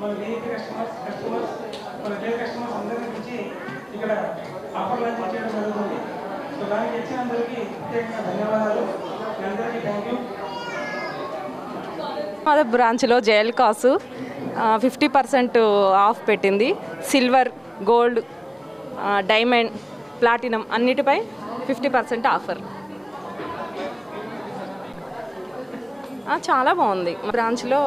మన VIP customers customers మన retail customers అందరికీ ఇచ్చి ఇక్కడ ఆఫర్ లాంచ్ చేయడం జరుగుతుంది. సో దానికి ఇచ్చిన అందరికీ ప్రత్యేకంగా ధన్యవాదాలు. అందరికీ థ్యాంక్ యూ మాద బ్రాంచ్లో జేఎల్ కాసు. ఫిఫ్టీ పర్సెంట్ ఆఫ్ పెట్టింది. సిల్వర్ గోల్డ్ డైమండ్ ప్లాటినం అన్నిటిపై ఫిఫ్టీ పర్సెంట్ ఆఫర్. చాలా బాగుంది. బ్రాంచ్లో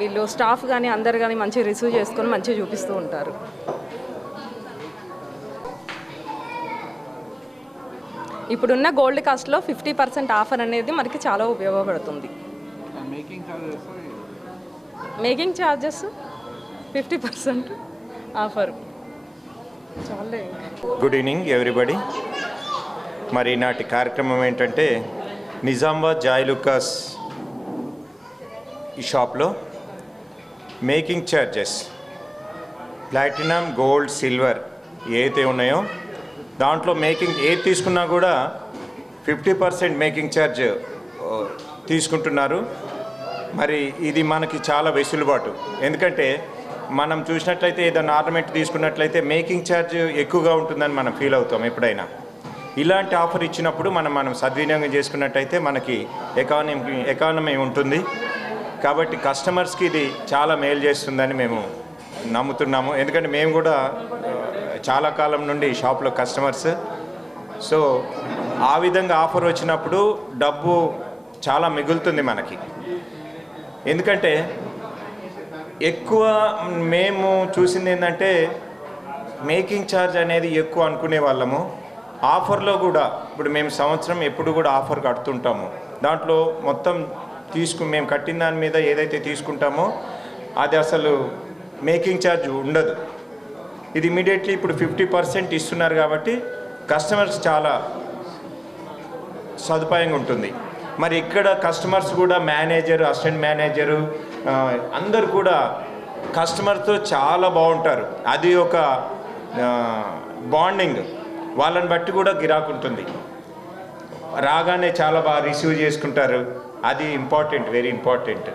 వీళ్ళు స్టాఫ్ కానీ అందరు కానీ మంచిగా రిసీవ్ చేసుకొని మంచిగా చూపిస్తూ ఉంటారు. ఇప్పుడున్న గోల్డ్ కాస్ట్లో ఫిఫ్టీ పర్సెంట్ ఆఫర్ అనేది మనకి చాలా ఉపయోగపడుతుంది. Making charges fifty percent offer. చాలే. Good evening everybody. మరి ఈనాటి కార్యక్రమం ఏంటంటే నిజామాబాద్ జాయ్ లుకాస్ ఈ షాప్లో making charges platinum gold silver ఏదైతే ఉన్నాయో దాంట్లో మేకింగ్ ఏది తీసుకున్నా కూడా ఫిఫ్టీ పర్సెంట్ మేకింగ్ ఛార్జ్ తీసుకుంటున్నారు. మరి ఇది మనకి చాలా వెసులుబాటు. ఎందుకంటే మనం చూసినట్లయితే ఏదైనా ఆర్నమెంట్ తీసుకున్నట్లయితే మేకింగ్ ఛార్జ్ ఎక్కువగా ఉంటుందని మనం ఫీల్ అవుతాం ఎప్పుడైనా. ఇలాంటి ఆఫర్ ఇచ్చినప్పుడు మనం మనం సద్వినియోగం చేసుకున్నట్టయితే మనకి ఎకానమీ ఎకానమీ ఉంటుంది. కాబట్టి కస్టమర్స్కి ఇది చాలా మేలు చేస్తుందని మేము నమ్ముతున్నాము. ఎందుకంటే మేము కూడా చాలా కాలం నుండి షాప్లో కస్టమర్స్. సో ఆ విధంగా ఆఫర్ వచ్చినప్పుడు డబ్బు చాలా మిగులుతుంది మనకి. ఎందుకంటే ఎక్కువ మేము చూసింది ఏంటంటే మేకింగ్ ఛార్జ్ అనేది ఎక్కువ అనుకునే వాళ్ళము. ఆఫర్లో కూడా ఇప్పుడు మేము సంవత్సరం ఎప్పుడు కూడా ఆఫర్ కడుతుంటాము. దాంట్లో మొత్తం తీసుకు మేము కట్టిన దాని మీద ఏదైతే తీసుకుంటామో అది అసలు మేకింగ్ ఛార్జ్ ఉండదు. ఇది ఇమీడియట్లీ ఇప్పుడు ఫిఫ్టీ పర్సెంట్ ఇస్తున్నారు కాబట్టి కస్టమర్స్ చాలా సదుపాయంగా ఉంటుంది. మరి ఇక్కడ కస్టమర్స్ కూడా మేనేజర్ అసిస్టెంట్ మేనేజరు అందరు కూడా కస్టమర్తో చాలా బాగుంటారు. అది ఒక బాండింగ్. వాళ్ళని బట్టి కూడా గిరాకు ఉంటుంది. రాగానే చాలా బాగా రిసీవ్ చేసుకుంటారు. అది ఇంపార్టెంట్ వెరీ ఇంపార్టెంట్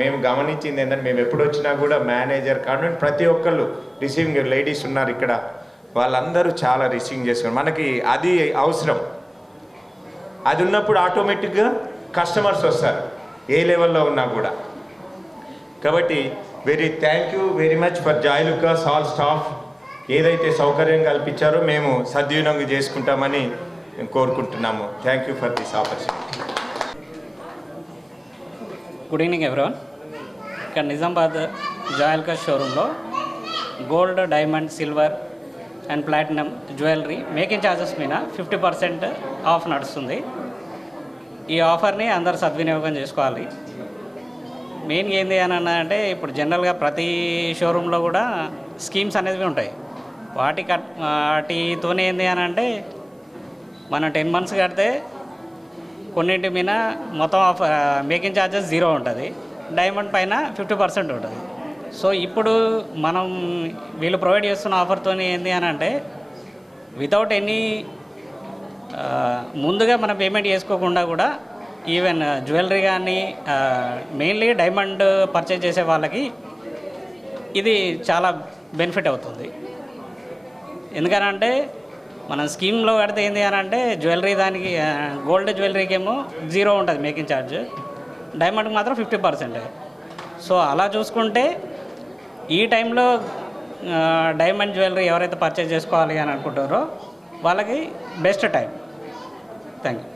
మేము గమనించింది ఏంటంటే మేము ఎప్పుడు వచ్చినా కూడా మేనేజర్ కానీ ప్రతి ఒక్కళ్ళు రిసీవింగ్ లేడీస్ ఉన్నారు ఇక్కడ. వాళ్ళందరూ చాలా రిసీవింగ్ చేసుకున్నారు మనకి అది అవసరం. అది ఉన్నప్పుడు ఆటోమేటిక్గా కస్టమర్స్ వస్తారు. ఏ లెవెల్లో ఉన్నా కూడా. కాబట్టి very thank you very much for Joyalukkas all staff ఏదైతే సౌకర్యం కల్పించారో మేము సద్వినియోగం చేసుకుంటామని కోరుకుంటున్నాము. Thank you for this opportunity good evening everyone ఇక్కడ నిజామాబాద్ జాయల్కా షోరూంలో gold diamond silver and platinum jewellery making charges మీద ఫిఫ్టీ పర్సెంట్ ఆఫ్ నడుస్తుంది. ఈ ఆఫర్ని అందరు సద్వినియోగం చేసుకోవాలి. మెయిన్ ఏంది అని అంటే ఇప్పుడు జనరల్గా ప్రతి షోరూంలో కూడా స్కీమ్స్ అనేవి ఉంటాయి. వాటి కట్ వాటితోనే ఏంది అని అంటే మనం టెన్ మంత్స్ కడితే కొన్నింటి మీద మొత్తం ఆఫ్ మేకింగ్ ఛార్జెస్ జీరో ఉంటుంది. డైమండ్ పైన ఫిఫ్టీ పర్సెంట్ ఉంటుంది. సో ఇప్పుడు మనం వీళ్ళు ప్రొవైడ్ చేస్తున్న ఆఫర్తో ఏంది అని అంటే వితౌట్ ఎనీ ముందుగా మనం పేమెంట్ చేసుకోకుండా కూడా ఈవెన్ జ్యువెలరీ కానీ మెయిన్లీ డైమండ్ పర్చేజ్ చేసే వాళ్ళకి ఇది చాలా బెనిఫిట్ అవుతుంది. ఎందుకనంటే మనం స్కీమ్లో కడితే ఏంటి అని అంటే జ్యువెలరీ దానికి గోల్డ్ జ్యువెలరీకి ఏమో జీరో ఉంటుంది మేకింగ్ ఛార్జ్. డైమండ్కి మాత్రం ఫిఫ్టీ పర్సెంట్. సో అలా చూసుకుంటే ఈ టైంలో డైమండ్ జ్యువెలరీ ఎవరైతే పర్చేజ్ చేసుకోవాలి అని అనుకుంటారో వాళ్ళకి best time. Thank you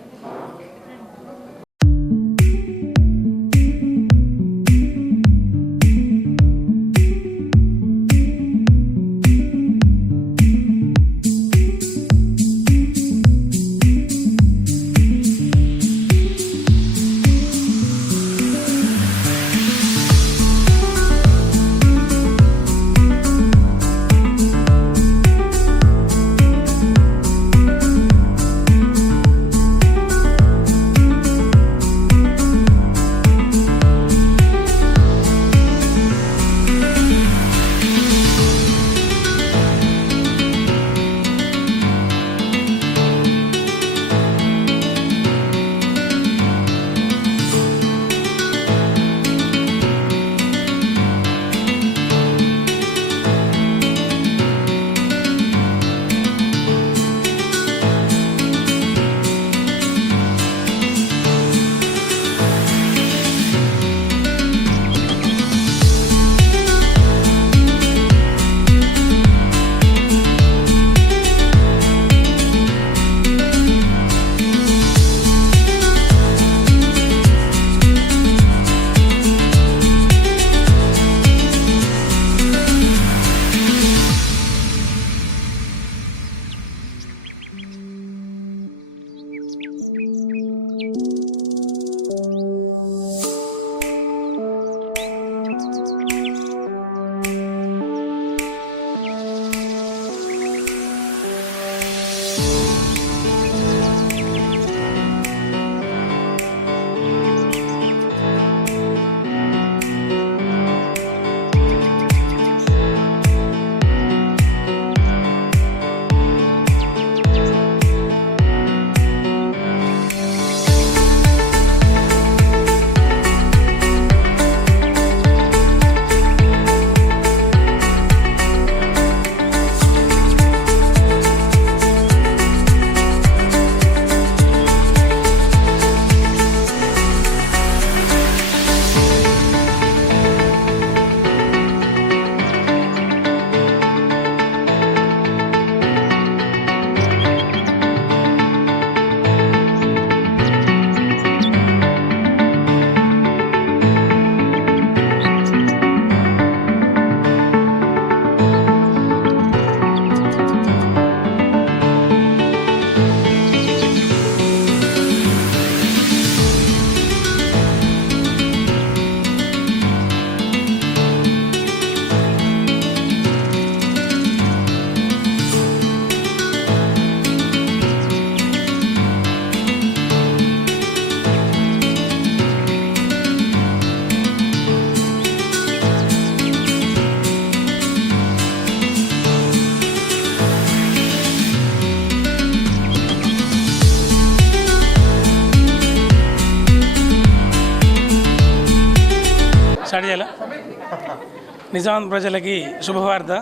Nizamabad ప్రజలకి శుభవార్త.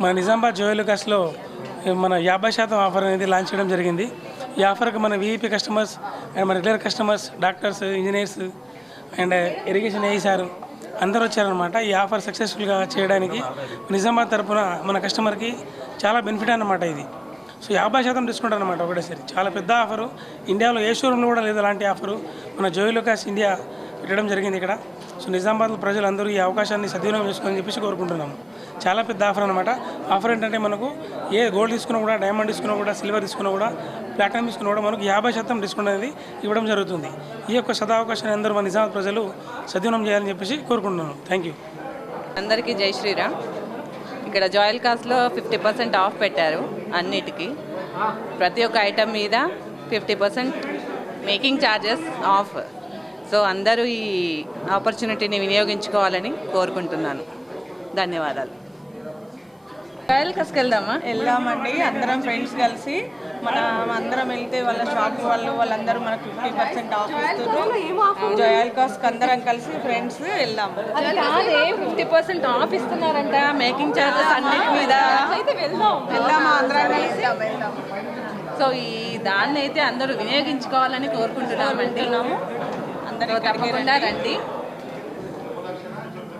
మన నిజామాబాద్ జోయలుకాస్లో మన యాభై శాతం ఆఫర్ అనేది లాంచ్ చేయడం జరిగింది. ఈ ఆఫర్కి మన వీఐపీ కస్టమర్స్ అండ్ మన regular customers doctors engineers and irrigation A sir అందరూ వచ్చారనమాట ఈ ఆఫర్ సక్సెస్ఫుల్గా చేయడానికి నిజామాబాద్ తరఫున మన కస్టమర్కి చాలా బెనిఫిట్ అనమాట ఇది. సో యాభై శాతం డిస్కౌంట్ అనమాట ఒకటేసారి. చాలా పెద్ద ఆఫరు. ఇండియాలో ఏ షోరూంలో కూడా లేదు అలాంటి ఆఫరు. మన జోయిలోకాస్ ఇండియా పెట్టడం జరిగింది ఇక్కడ. సో నిజామాబాద్ ప్రజలందరూ ఈ అవకాశాన్ని సద్వినియోగం చేసుకోవాలని చెప్పేసి కోరుకుంటున్నాము. చాలా పెద్ద ఆఫర్ అనమాట ఆఫర్ ఏంటంటే మనకు ఏ గోల్డ్ తీసుకున్నా కూడా డైమండ్ తీసుకున్నా కూడా సిల్వర్ తీసుకున్నా కూడా ప్లాటినం తీసుకున్నా కూడా మనకు యాభై శాతం డిస్కౌంట్ అనేది ఇవ్వడం జరుగుతుంది. ఈ యొక్క సదావకాశాన్ని అందరూ మన నిజామాబాద్ ప్రజలు సద్వినియోగం చేయాలని చెప్పేసి కోరుకుంటున్నాను థ్యాంక్ యూ అందరికీ జై శ్రీరామ్. ఇక్కడ జాయిల్ కాస్ట్లో ఫిఫ్టీ పర్సెంట్ ఆఫ్ పెట్టారు అన్నిటికీ. ప్రతి ఒక్క ఐటమ్ మీద fifty percent making charges off so అందరూ ఈ ఆపర్చునిటీని వినియోగించుకోవాలని కోరుకుంటున్నాను. ధన్యవాదాలు. జాయిల్ కాస్కి వెళ్దామా వెళ్దామండి. అందరం ఫ్రెండ్స్ కలిసి మన అందరం వెళ్తే వాళ్ళ షాప్ వాళ్ళు వాళ్ళందరూ మనకు ఫిఫ్టీ పర్సెంట్ ఆఫ్ ఇస్తారు జయాల్ కాస్క్ అందరం కలిసి ఫ్రెండ్స్ వెళ్దాం. ఫిఫ్టీ పర్సెంట్ ఆఫ్ ఇస్తున్నారంట. మేకింగ్ ఛార్జెస్ అన్నిటి మీద. వెళ్దామా అందరం కలిసి. సో ఈ దాన్ని అయితే అందరూ వినియోగించుకోవాలని కోరుకుంటున్నామండి. అందరూ సో తప్పకుండా రండి